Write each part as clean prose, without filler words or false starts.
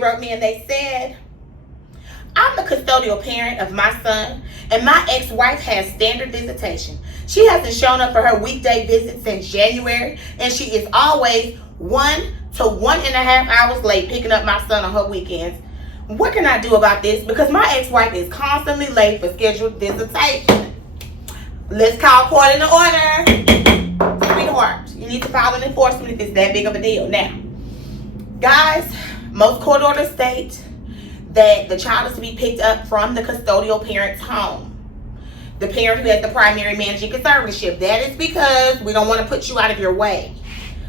wrote me and they said, I'm the custodial parent of my son, and my ex-wife has standard visitation. She hasn't shown up for her weekday visit since January, and she is always 1 to 1.5 hours late picking up my son on her weekends. What can I do about this? Because my ex-wife is constantly late for scheduled visitation. Let's call court in order. Sweetheart, you need to file an enforcement if it's that big of a deal. Now, guys, most court orders state that the child is to be picked up from the custodial parent's home. The parent who has the primary managing conservatorship. That is because we don't want to put you out of your way.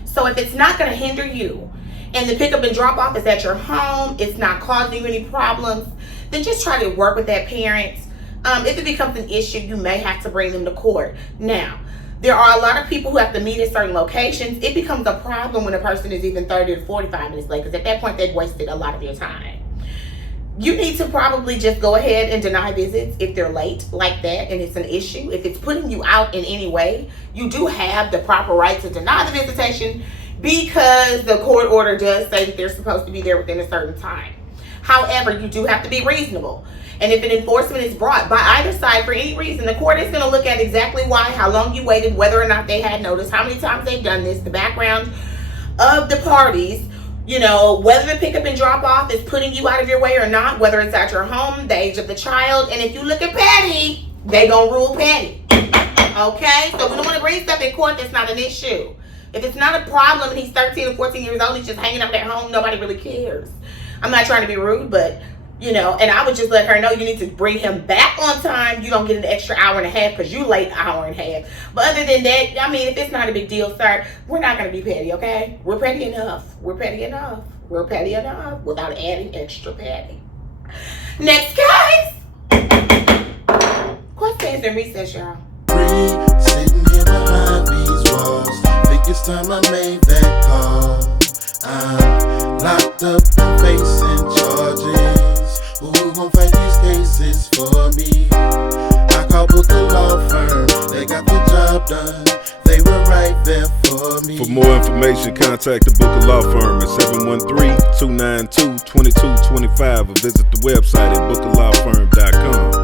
So if it's not going to hinder you, and the pickup and drop off is at your home, it's not causing you any problems, then just try to work with that parent. If it becomes an issue, you may have to bring them to court. Now, there are a lot of people who have to meet at certain locations. It becomes a problem when a person is even 30 to 45 minutes late, because at that point they've wasted a lot of your time. You need to probably just go ahead and deny visits if they're late like that and it's an issue. If it's putting you out in any way, you do have the proper right to deny the visitation, because the court order does say that they're supposed to be there within a certain time. However, you do have to be reasonable. And if an enforcement is brought by either side for any reason, the court is going to look at exactly why, how long you waited, whether or not they had notice, how many times they've done this, the background of the parties, you know, whether the pickup and drop off is putting you out of your way or not, whether it's at your home, the age of the child. And if you look at petty, they gonna rule petty. Okay? So we don't want to bring stuff in court that's not an issue. If it's not a problem and he's 13 or 14 years old, he's just hanging out at home, nobody really cares. I'm not trying to be rude, but, you know, and I would just let her know you need to bring him back on time. You don't get an extra hour and a half because you late an hour and a half. But other than that, I mean, if it's not a big deal, sir, we're not going to be petty, okay? We're petty enough. We're petty enough. We're petty enough without adding extra petty. Next, guys. Questions and recess, y'all. Sitting here behind these walls. It's time I made that call. I'm locked up and facing charges. Who gon' fight these cases for me? I called Booker Law Firm. They got the job done. They were right there for me. For more information, contact the Booker Law Firm at 713-292-2225 or visit the website at bookerlawfirm.com.